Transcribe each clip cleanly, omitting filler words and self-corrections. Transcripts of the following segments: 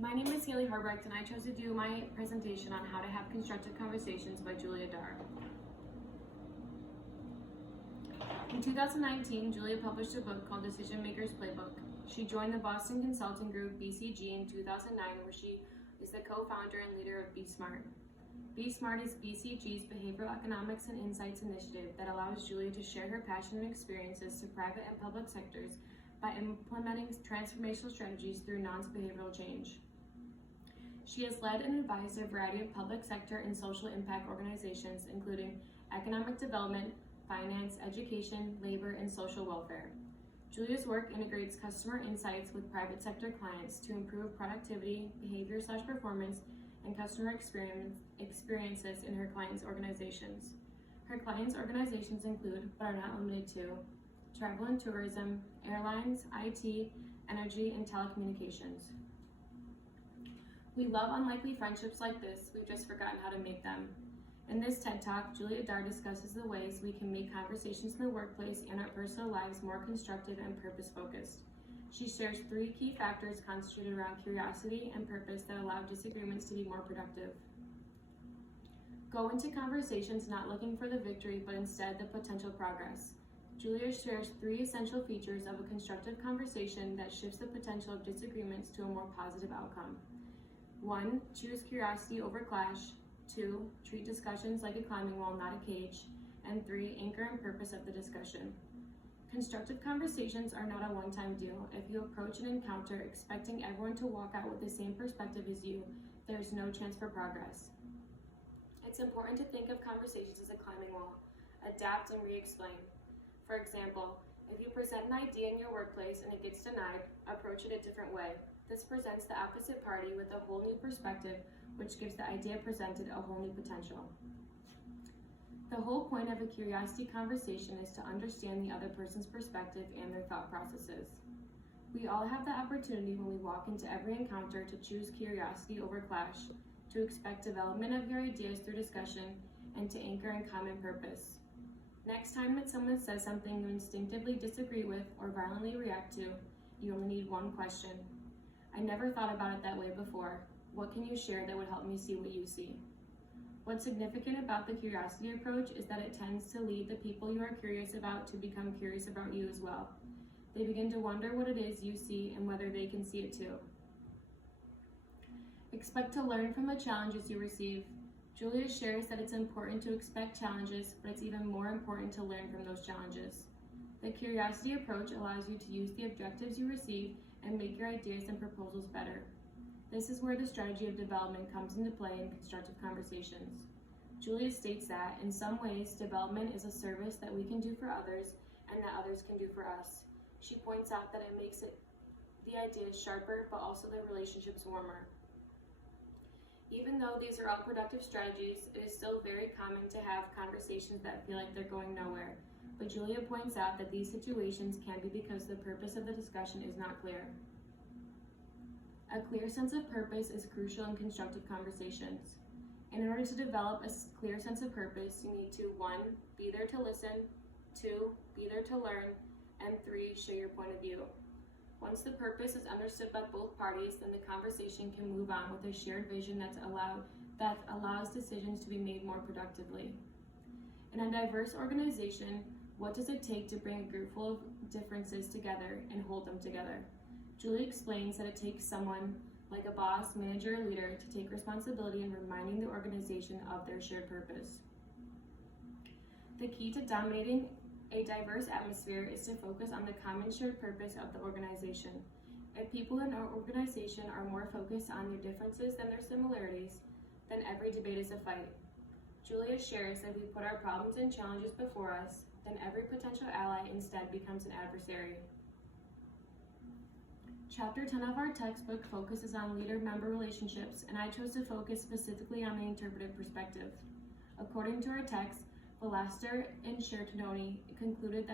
My name is Hailey Harbrecht, and I chose to do my presentation on how to have constructive conversations by Julia Darr. In 2019, Julia published a book called Decision Maker's Playbook. She joined the Boston consulting group BCG in 2009, where she is the co-founder and leader of Be Smart. Be Smart is BCG's behavioral economics and insights initiative that allows Julia to share her passion and experiences to private and public sectors by implementing transformational strategies through non-behavioral change. She has led and advised a variety of public sector and social impact organizations, including economic development, finance, education, labor, and social welfare. Julia's work integrates customer insights with private sector clients to improve productivity, behavior/performance, and customer experiences in her clients' organizations. Her clients' organizations include, but are not limited to, travel and tourism, airlines, IT, energy, and telecommunications. We love unlikely friendships like this, we've just forgotten how to make them. In this TED Talk, Julia Darr discusses the ways we can make conversations in the workplace and our personal lives more constructive and purpose-focused. She shares 3 key factors concentrated around curiosity and purpose that allow disagreements to be more productive. Go into conversations not looking for the victory, but instead the potential progress. Julia shares 3 essential features of a constructive conversation that shifts the potential of disagreements to a more positive outcome. 1. Choose curiosity over clash. 2. Treat discussions like a climbing wall, not a cage. And 3. Anchor and purpose of the discussion. Constructive conversations are not a one-time deal. If you approach an encounter expecting everyone to walk out with the same perspective as you, there is no chance for progress. It's important to think of conversations as a climbing wall. Adapt and re-explain. For example, if you present an idea in your workplace and it gets denied, approach it a different way. This presents the opposite party with a whole new perspective, which gives the idea presented a whole new potential. The whole point of a curiosity conversation is to understand the other person's perspective and their thought processes. We all have the opportunity when we walk into every encounter to choose curiosity over clash, to expect development of your ideas through discussion, and to anchor in common purpose. Next time that someone says something you instinctively disagree with or violently react to, you only need one question. I never thought about it that way before. What can you share that would help me see what you see? What's significant about the curiosity approach is that it tends to lead the people you are curious about to become curious about you as well. They begin to wonder what it is you see and whether they can see it too. Expect to learn from the challenges you receive. Julia shares that it's important to expect challenges, but it's even more important to learn from those challenges. The curiosity approach allows you to use the objectives you receive and make your ideas and proposals better. This is where the strategy of development comes into play in constructive conversations. Julia states that, in some ways, development is a service that we can do for others and that others can do for us. She points out that it makes the ideas sharper, but also the relationships warmer. Even though these are all productive strategies, it is still very common to have conversations that feel like they're going nowhere. But Julia points out that these situations can be because the purpose of the discussion is not clear. A clear sense of purpose is crucial in constructive conversations. In order to develop a clear sense of purpose, you need to 1. Be there to listen, 2. Be there to learn, and 3. Share your point of view. Once the purpose is understood by both parties, then the conversation can move on with a shared vision that allows decisions to be made more productively. In a diverse organization, what does it take to bring a group full of differences together and hold them together? Julie explains that it takes someone like a boss, manager, or leader to take responsibility in reminding the organization of their shared purpose. The key to dominating a diverse atmosphere is to focus on the common shared purpose of the organization. If people in our organization are more focused on their differences than their similarities, then every debate is a fight. Julia shares that if we put our problems and challenges before us, then every potential ally instead becomes an adversary. Chapter 10 of our textbook focuses on leader-member relationships, and I chose to focus specifically on the interpretive perspective. According to our text, Velaster and Chertononi concluded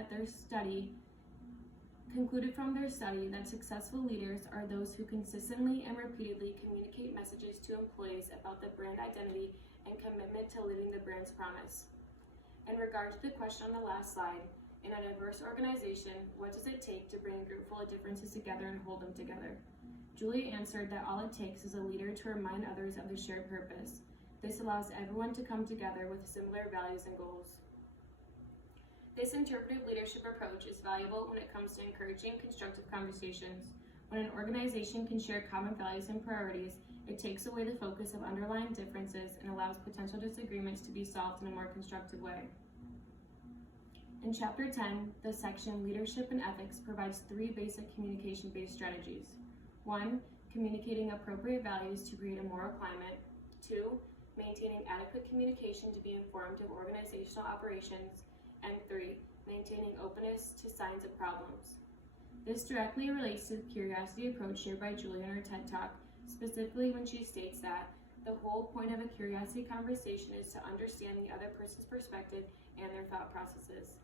from their study that successful leaders are those who consistently and repeatedly communicate messages to employees about the brand identity and commitment to living the brand's promise. In regard to the question on the last slide, in a diverse organization, what does it take to bring a group full of differences together and hold them together? Julia answered that all it takes is a leader to remind others of the shared purpose. This allows everyone to come together with similar values and goals. This interpretive leadership approach is valuable when it comes to encouraging constructive conversations. When an organization can share common values and priorities, it takes away the focus of underlying differences and allows potential disagreements to be solved in a more constructive way. In Chapter 10, the section Leadership and Ethics provides 3 basic communication-based strategies. 1. Communicating appropriate values to create a moral climate. 2. Maintaining adequate communication to be informed of organizational operations. And 3. Maintaining openness to signs of problems. This directly relates to the curiosity approach shared by Julia in her TED Talk, specifically when she states that the whole point of a curiosity conversation is to understand the other person's perspective and their thought processes.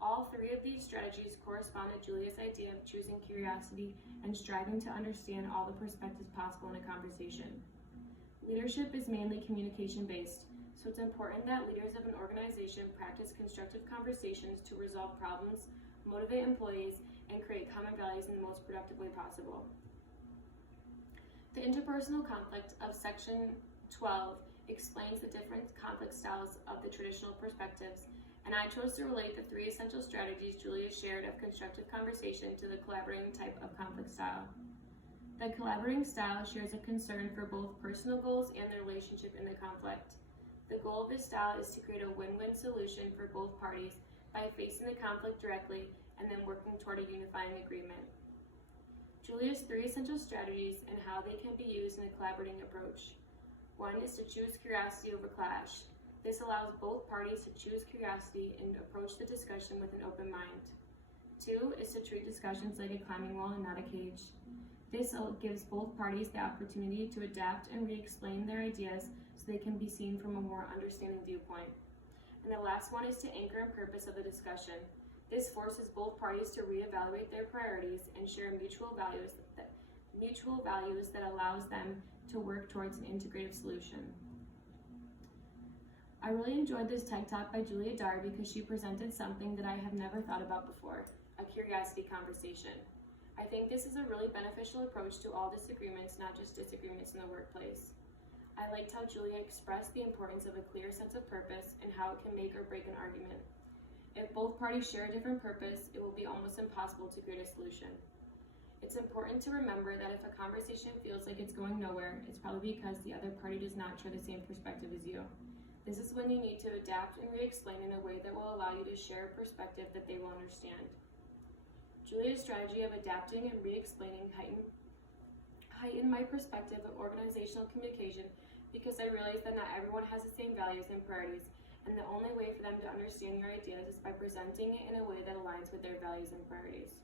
All 3 of these strategies correspond to Julia's idea of choosing curiosity and striving to understand all the perspectives possible in a conversation. Leadership is mainly communication-based, so it's important that leaders of an organization practice constructive conversations to resolve problems, motivate employees, and create common values in the most productive way possible. The interpersonal conflict of Section 12 explains the different conflict styles of the traditional perspectives, and I chose to relate the 3 essential strategies Julia shared of constructive conversation to the collaborating type of conflict style. The collaborating style shares a concern for both personal goals and the relationship in the conflict. The goal of this style is to create a win-win solution for both parties by facing the conflict directly and then working toward a unifying agreement. Julia's 3 essential strategies and how they can be used in a collaborating approach. 1 is to choose curiosity over clash. This allows both parties to choose curiosity and approach the discussion with an open mind. 2 is to treat discussions like a climbing wall and not a cage. This gives both parties the opportunity to adapt and re-explain their ideas so they can be seen from a more understanding viewpoint. And the last one is to anchor and purpose of the discussion. This forces both parties to reevaluate their priorities and share mutual values that allows them to work towards an integrative solution. I really enjoyed this TED Talk by Julia Darr because she presented something that I have never thought about before, a curiosity conversation. I think this is a really beneficial approach to all disagreements, not just disagreements in the workplace. I liked how Julia expressed the importance of a clear sense of purpose and how it can make or break an argument. If both parties share a different purpose, it will be almost impossible to create a solution. It's important to remember that if a conversation feels like it's going nowhere, it's probably because the other party does not share the same perspective as you. This is when you need to adapt and re-explain in a way that will allow you to share a perspective that they will understand. Julia's strategy of adapting and re-explaining heightened my perspective of organizational communication because I realized that not everyone has the same values and priorities, and the only way for them to understand your ideas is by presenting it in a way that aligns with their values and priorities.